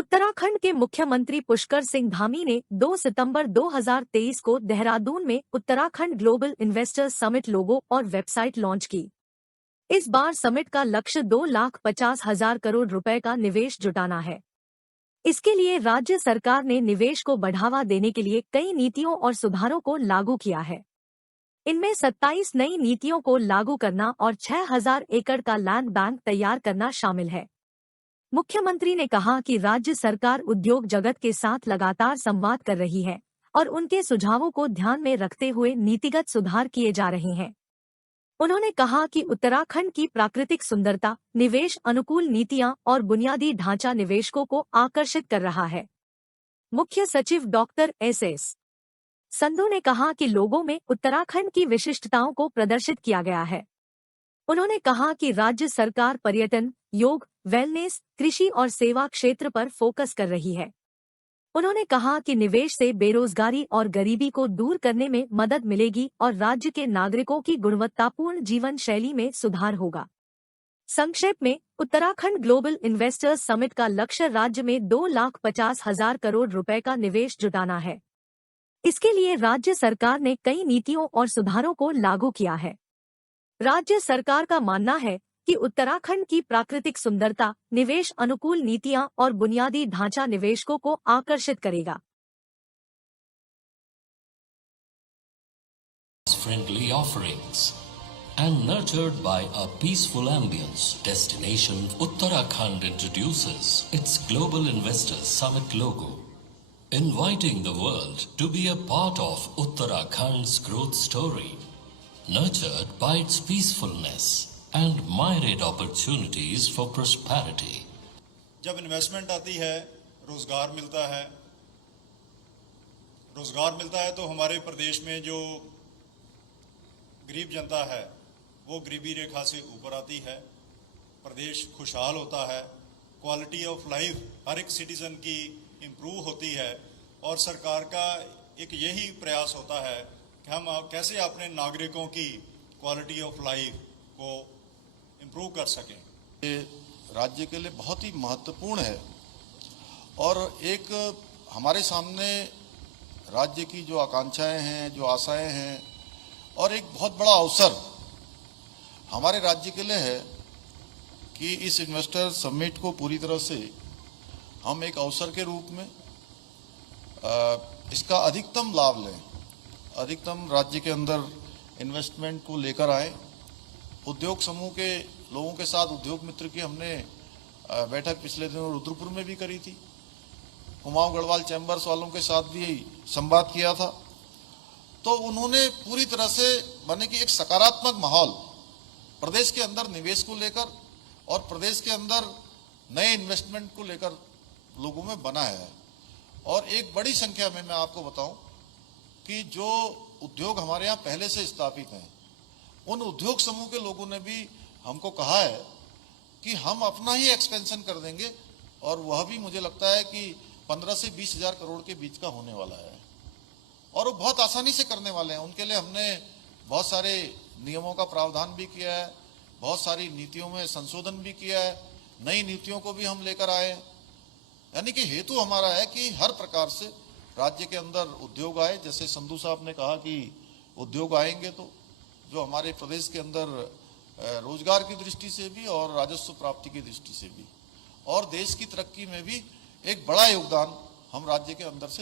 उत्तराखंड के मुख्यमंत्री पुष्कर सिंह धामी ने 2 सितंबर 2023 को देहरादून में उत्तराखंड ग्लोबल इन्वेस्टर्स समिट लोगो और वेबसाइट लॉन्च की। इस बार समिट का लक्ष्य 2,50,000 करोड़ रुपए का निवेश जुटाना है। इसके लिए राज्य सरकार ने निवेश को बढ़ावा देने के लिए कई नीतियों और सुधारों को लागू किया है। इनमें 27 नई नीतियों को लागू करना और 6,000 एकड़ का लैंड बैंक तैयार करना शामिल है। मुख्यमंत्री ने कहा कि राज्य सरकार उद्योग जगत के साथ लगातार संवाद कर रही है और उनके सुझावों को ध्यान में रखते हुए नीतिगत सुधार किए जा रहे हैं। उन्होंने कहा कि उत्तराखंड की प्राकृतिक सुंदरता, निवेश अनुकूल नीतियां और बुनियादी ढांचा निवेशकों को आकर्षित कर रहा है। मुख्य सचिव डॉक्टर एस संधू ने कहा कि लोगों में उत्तराखंड की विशिष्टताओं को प्रदर्शित किया गया है। उन्होंने कहा कि राज्य सरकार पर्यटन, योग, वेलनेस, कृषि और सेवा क्षेत्र पर फोकस कर रही है। उन्होंने कहा कि निवेश से बेरोजगारी और गरीबी को दूर करने में मदद मिलेगी और राज्य के नागरिकों की गुणवत्तापूर्ण जीवन शैली में सुधार होगा। संक्षेप में, उत्तराखंड ग्लोबल इन्वेस्टर्स समिट का लक्ष्य राज्य में 2,50,000 करोड़ रुपए का निवेश जुटाना है। इसके लिए राज्य सरकार ने कई नीतियों और सुधारों को लागू किया है। राज्य सरकार का मानना है कि उत्तराखंड की प्राकृतिक सुंदरता, निवेश अनुकूल नीतियां और बुनियादी ढांचा निवेशकों को आकर्षित करेगा। Friendly offerings and nurtured by a peaceful ambience, destination Uttarakhand introduces its Global Investors Summit logo, inviting the world to be a part of Uttarakhand's growth story, nurtured by its peacefulness and myriad opportunities for prosperity. जब investment आती है, रोजगार मिलता है। रोजगार मिलता है तो हमारे प्रदेश में जो गरीब जनता है वो गरीबी रेखा से ऊपर आती है। प्रदेश खुशहाल होता है, क्वालिटी ऑफ लाइफ हर एक सिटीजन की इम्प्रूव होती है और सरकार का एक यही प्रयास होता है कि हम कैसे अपने नागरिकों की क्वालिटी ऑफ लाइफ को इम्प्रूव कर सकें। ये राज्य के लिए बहुत ही महत्वपूर्ण है और एक हमारे सामने राज्य की जो आकांक्षाएं हैं, जो आशाएं हैं और एक बहुत बड़ा अवसर हमारे राज्य के लिए है कि इस इन्वेस्टर समिट को पूरी तरह से हम एक अवसर के रूप में इसका अधिकतम लाभ लें, अधिकतम राज्य के अंदर इन्वेस्टमेंट को लेकर आए। उद्योग समूह के लोगों के साथ उद्योग मित्र की हमने बैठक पिछले दिनों रुद्रपुर में भी करी थी। कुमाऊं गढ़वाल चैम्बर्स वालों के साथ भी संवाद किया था। तो उन्होंने पूरी तरह से माने कि एक सकारात्मक माहौल प्रदेश के अंदर निवेश को लेकर और प्रदेश के अंदर नए इन्वेस्टमेंट को लेकर लोगों में बना है। और एक बड़ी संख्या में मैं आपको बताऊं कि जो उद्योग हमारे यहाँ पहले से स्थापित हैं, उन उद्योग समूह के लोगों ने भी हमको कहा है कि हम अपना ही एक्सपेंशन कर देंगे और वह भी मुझे लगता है कि 15 से 20 हजार करोड़ के बीच का होने वाला है और वो बहुत आसानी से करने वाले हैं। उनके लिए हमने बहुत सारे नियमों का प्रावधान भी किया है, बहुत सारी नीतियों में संशोधन भी किया है, नई नीतियों को भी हम लेकर आए। यानी कि हेतु हमारा है कि हर प्रकार से राज्य के अंदर उद्योग आए। जैसे संधू साहब ने कहा कि उद्योग आएंगे तो जो हमारे प्रदेश के अंदर रोजगार की दृष्टि से भी और राजस्व प्राप्ति की दृष्टि से भी और देश की तरक्की में भी एक बड़ा योगदान हम राज्य के अंदर से